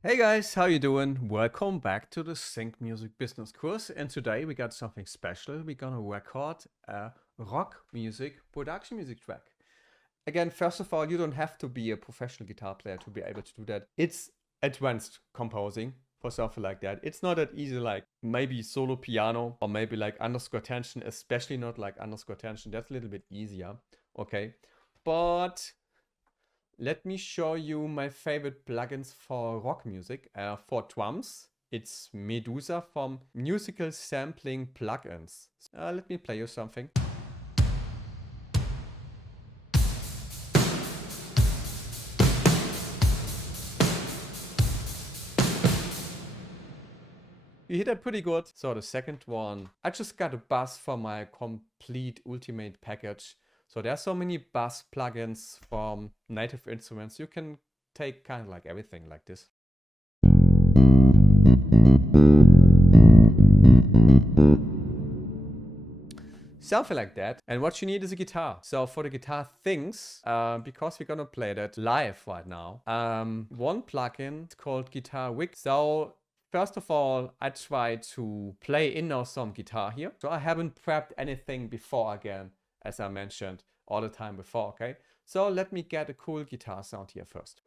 Hey guys, how you doing? Welcome back to the Sync Music Business course, and today we got something special. We're gonna record a rock music production music track. Again, first of all, you don't have to be a professional guitar player to be able to do that. It's advanced composing for something like that. It's not that easy like maybe solo piano or maybe like underscore tension, especially not like underscore tension. That's a little bit easier, okay? But let me show you my favorite plugins for rock music. For drums, it's Medusa from Musical Sampling Plugins. Let me play you something. You hear that pretty good. So the second one, I just got a bass for my complete ultimate package. So there's so many bass plugins from native instruments. You can take kind of like everything like this. Something like that. And what you need is a guitar. So for the guitar things, because we're gonna play that live right now, one plugin is called Guitar Wig. So first of all, I try to play in now some guitar here. So I haven't prepped anything before again, as I mentioned all the time before, okay? So let me get a cool guitar sound here first.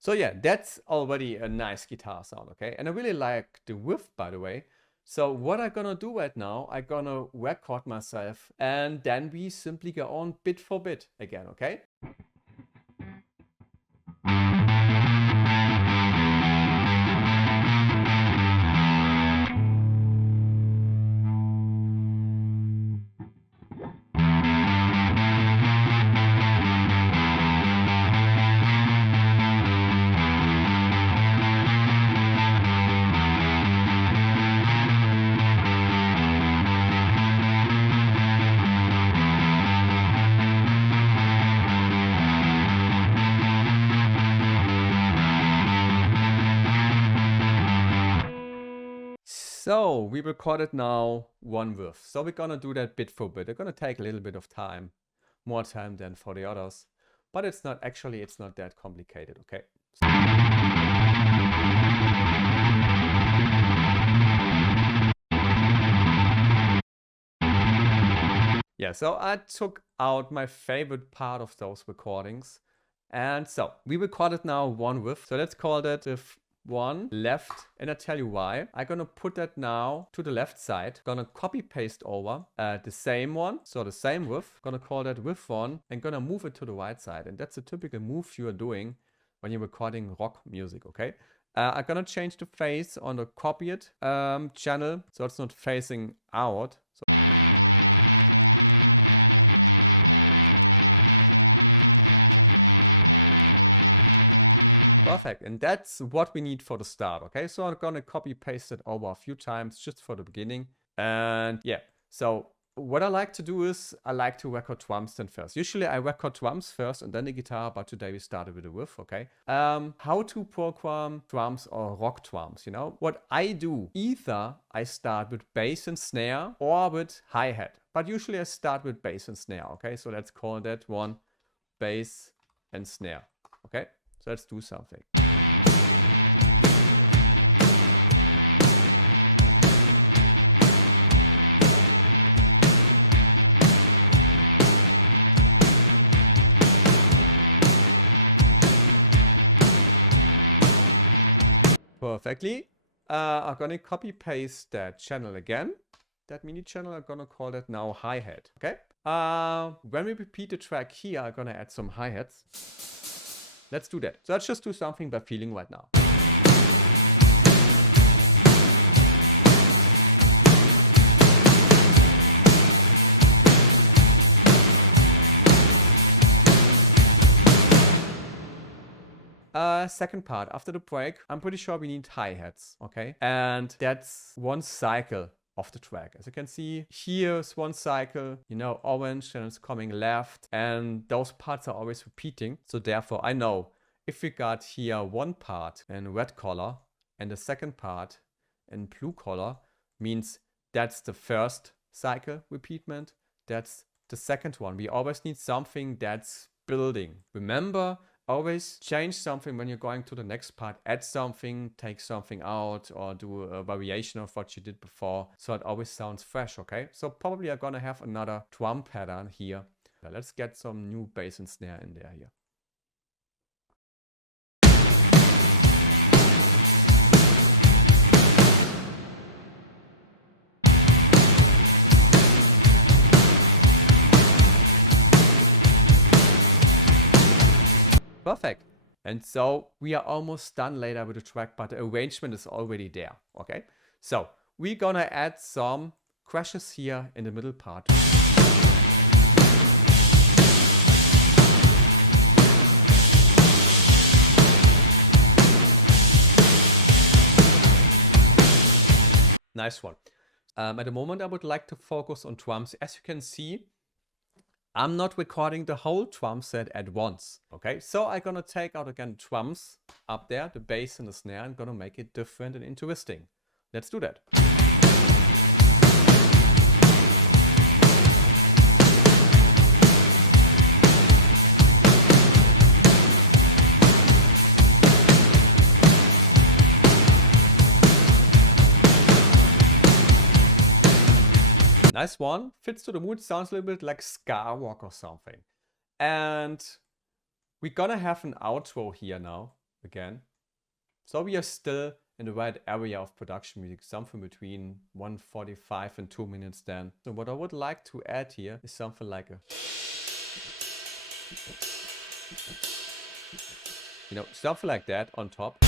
So yeah, that's already a nice guitar sound, okay? And I really like the riff, by the way. So what I'm gonna do right now, I'm gonna record myself and then we simply go on bit for bit again, okay? So we recorded now one riff. So we're gonna do that bit for bit. It's gonna take a little bit of time, more time than for the others, but it's not that complicated, okay? Yeah, so I took out my favorite part of those recordings. And so we recorded now one riff. So let's call that riff one left, and I tell you why. I'm gonna put that now to the left side, gonna copy paste over the same one, so the same riff, gonna call that riff one and gonna move it to the right side. And that's a typical move you are doing when you're recording rock music, okay? I'm gonna change the phase on the copied channel so it's not facing out. So perfect, and that's what we need for the start, okay? So I'm gonna copy paste it over a few times just for the beginning. And yeah, so what I like to do is I like to record drums then first. Usually I record drums first and then the guitar, but today we started with the riff, okay? How to program drums or rock drums, you know? What I do, either I start with bass and snare or with hi-hat, but usually I start with bass and snare, okay? So let's call that one bass and snare, okay? So let's do something. Perfectly. I'm gonna copy paste that channel again. That MIDI channel, I'm gonna call that now hi-hat, okay? When we repeat the track here, I'm gonna add some hi-hats. Let's do that. So let's just do something by feeling right now. Second part, after the break, I'm pretty sure we need hi-hats, okay? And that's one cycle of the track. As you can see, here's one cycle, orange, and it's coming left, and those parts are always repeating. So therefore I know if we got here one part in red color and the second part in blue color, means that's the first cycle repeatment, that's the second one. We always need something that's building. Remember, always change something when you're going to the next part. Add something, take something out, or do a variation of what you did before, so it always sounds fresh, okay? So probably I'm gonna have another drum pattern here. Now let's get some new bass and snare in there here. Perfect. And so we are almost done later with the track, but the arrangement is already there. Okay. So we're gonna add some crashes here in the middle part. Nice one. At the moment, I would like to focus on drums. As you can see, I'm not recording the whole drum set at once, okay? So I'm gonna take out again drums up there, the bass and the snare, and gonna make it different and interesting. Let's do that. Nice one, fits to the mood, sounds a little bit like ska rock or something. And we're gonna have an outro here now, again. So we are still in the right area of production music, something between 1:45 and 2 minutes then. So what I would like to add here is something like a, something like that on top.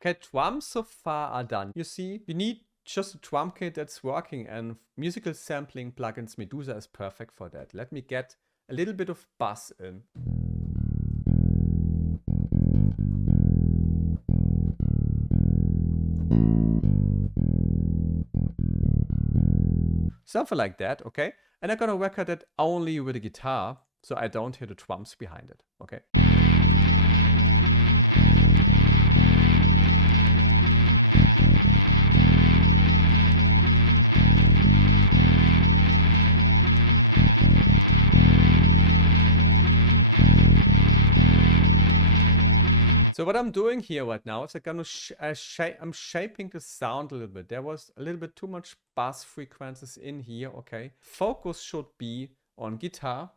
Okay, drums so far are done. You see, we need just a drum kit that's working, and musical sampling plugins Medusa is perfect for that. Let me get a little bit of bass in. Something like that, okay? And I'm gonna record it only with the guitar, so I don't hear the drums behind it, okay? So what I'm doing here right now is I'm shaping the sound a little bit. There was a little bit too much bass frequencies in here, okay? Focus should be on guitar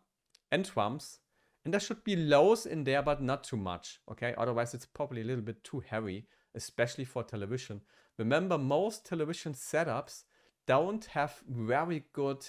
and drums, and there should be lows in there, but not too much, okay? Otherwise it's probably a little bit too heavy, especially for television. Remember, most television setups don't have very good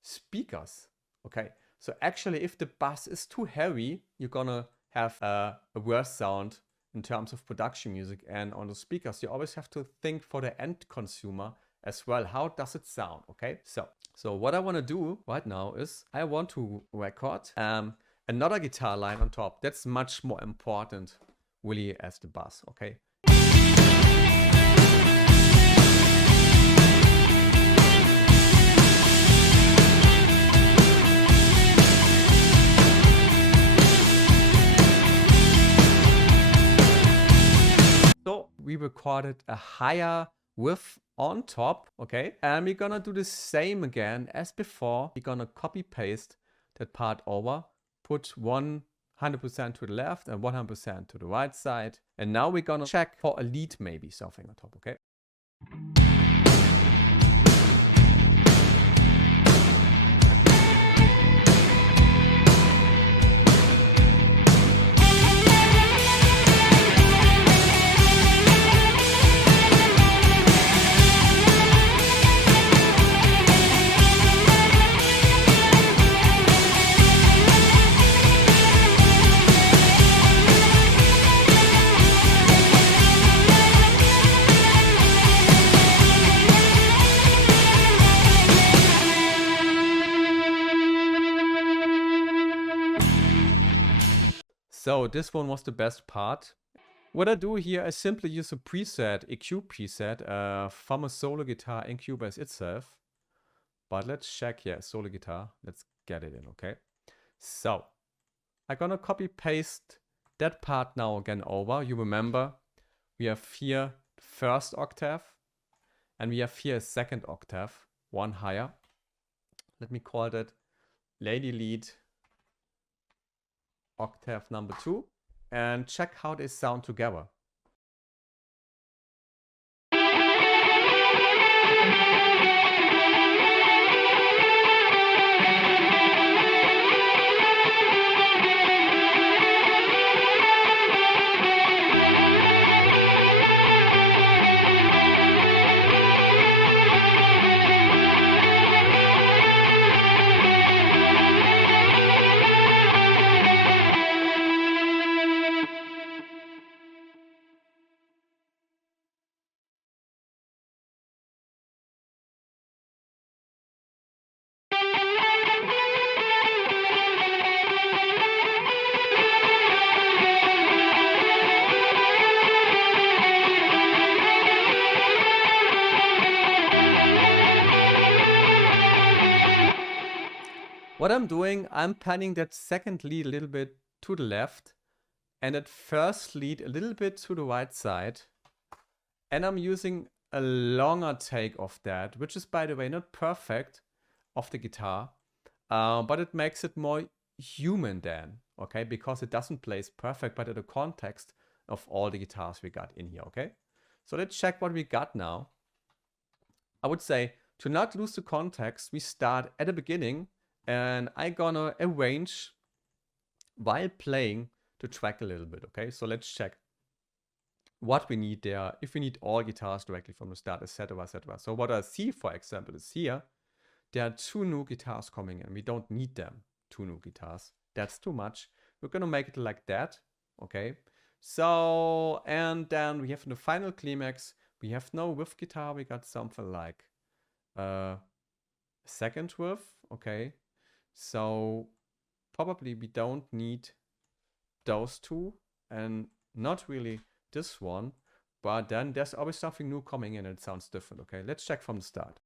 speakers, okay? So actually, if the bass is too heavy, you're gonna have a worse sound in terms of production music. And on the speakers, you always have to think for the end consumer as well. How does it sound? Okay, so what I want to do right now is I want to record another guitar line on top. That's much more important really as the bass, okay? So we recorded a higher width on top, okay? And we're gonna do the same again as before. We're gonna copy paste that part over, put 100% to the left and 100% to the right side. And now we're gonna check for a lead, maybe something on top, okay? So this one was the best part. What I do here, I simply use a preset, EQ preset from a solo guitar in Cubase itself. But let's check here, solo guitar. Let's get it in, okay? So I'm gonna copy paste that part now again over. You remember we have here first octave and we have here a second octave, one higher. Let me call that lady lead octave number 2 and check how they sound together. What I'm doing, I'm panning that second lead a little bit to the left and that first lead a little bit to the right side. And I'm using a longer take of that, which is, by the way, not perfect of the guitar, but it makes it more human then, okay? Because it doesn't place perfect, but in the context of all the guitars we got in here, okay? So let's check what we got now. I would say, to not lose the context, we start at the beginning, and I'm gonna arrange while playing the track a little bit, okay? So let's check what we need there, if we need all guitars directly from the start, etc., etc. So what I see, for example, is here, there are 2 new guitars coming in. We don't need them, 2 new guitars. That's too much. We're gonna make it like that, okay? So, and then we have in the final climax, we have no riff guitar. We got something like second riff, okay? So probably we don't need those 2 and not really this one, but then there's always something new coming in and it sounds different, okay? Let's check from the start.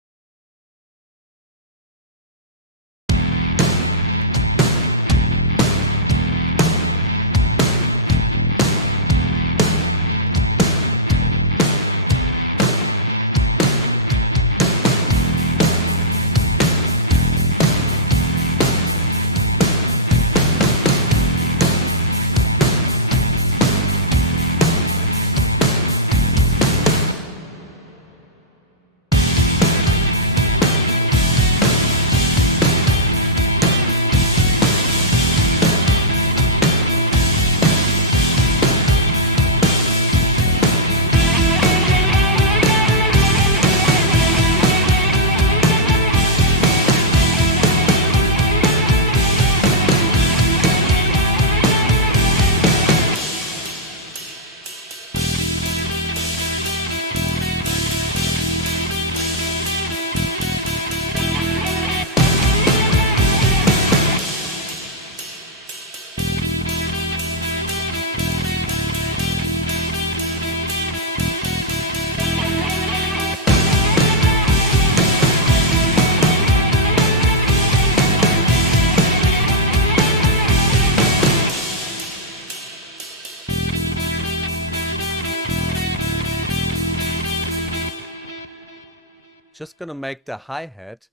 Just gonna make the hi-hat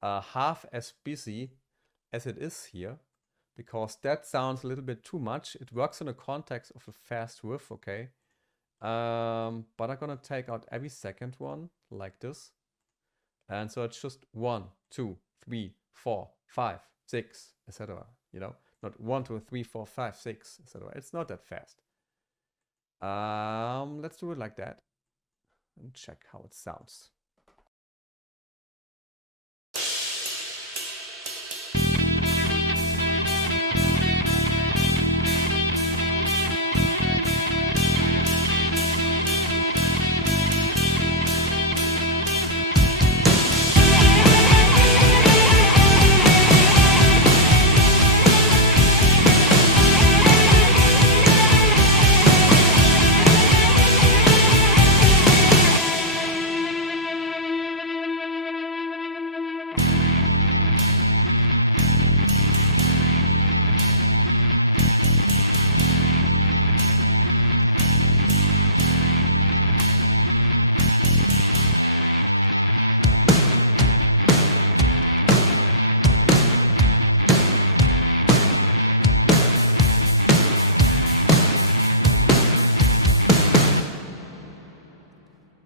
half as busy as it is here, because that sounds a little bit too much. It works in the context of a fast riff, okay? But I'm gonna take out every second one like this. And so it's just 1, 2, 3, 4, 5, 6, etc. You know, not 1, 2, 3, 4, 5, 6, etc. It's not that fast. Let's do it like that and check how it sounds.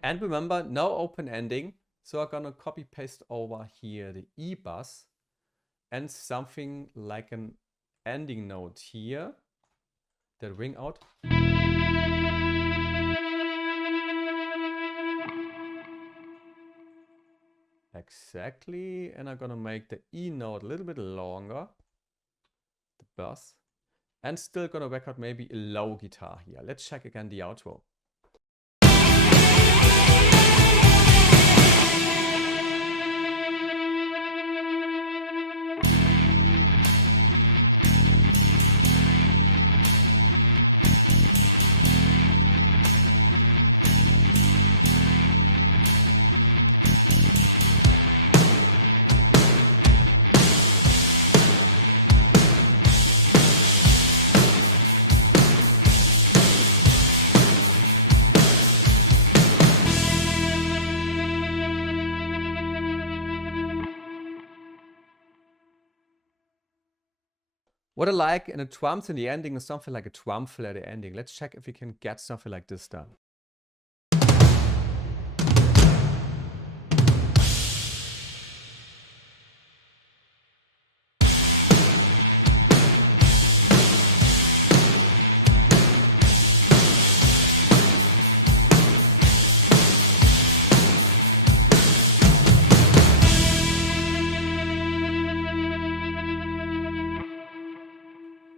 And remember, no open ending. So I'm gonna copy paste over here the E bus and something like an ending note here that ring out. Exactly. And I'm gonna make the E note a little bit longer, the bus, and still gonna record maybe a low guitar here. Let's check again the outro. What I like in the drums in the ending is something like a drum fill at the ending. Let's check if we can get something like this done.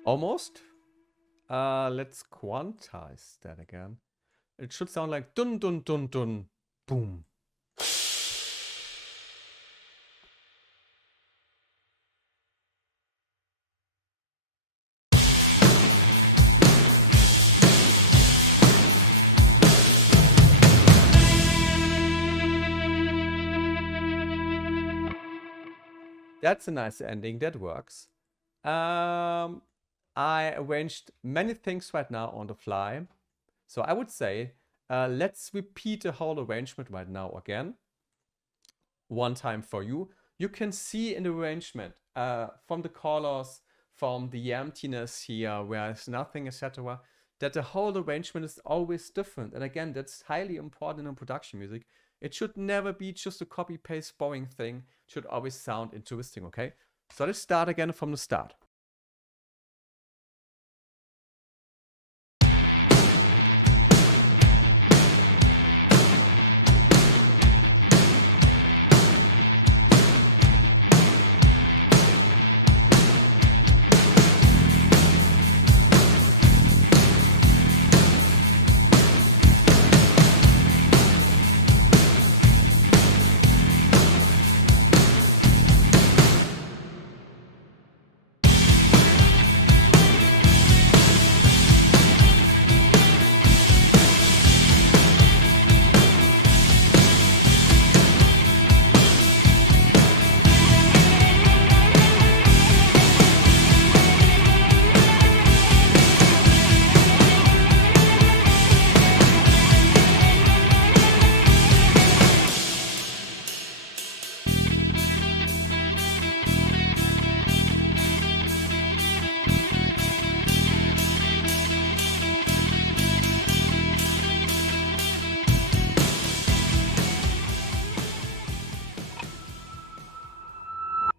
Almost. Let's quantize that again. It should sound like dun dun dun dun, boom. That's a nice ending, that works. I arranged many things right now on the fly. So I would say, let's repeat the whole arrangement right now again. One time for you. You can see in the arrangement from the colors, from the emptiness here, where there's nothing, etc., that the whole arrangement is always different. And again, that's highly important in production music. It should never be just a copy-paste boring thing. It should always sound interesting, okay? So let's start again from the start.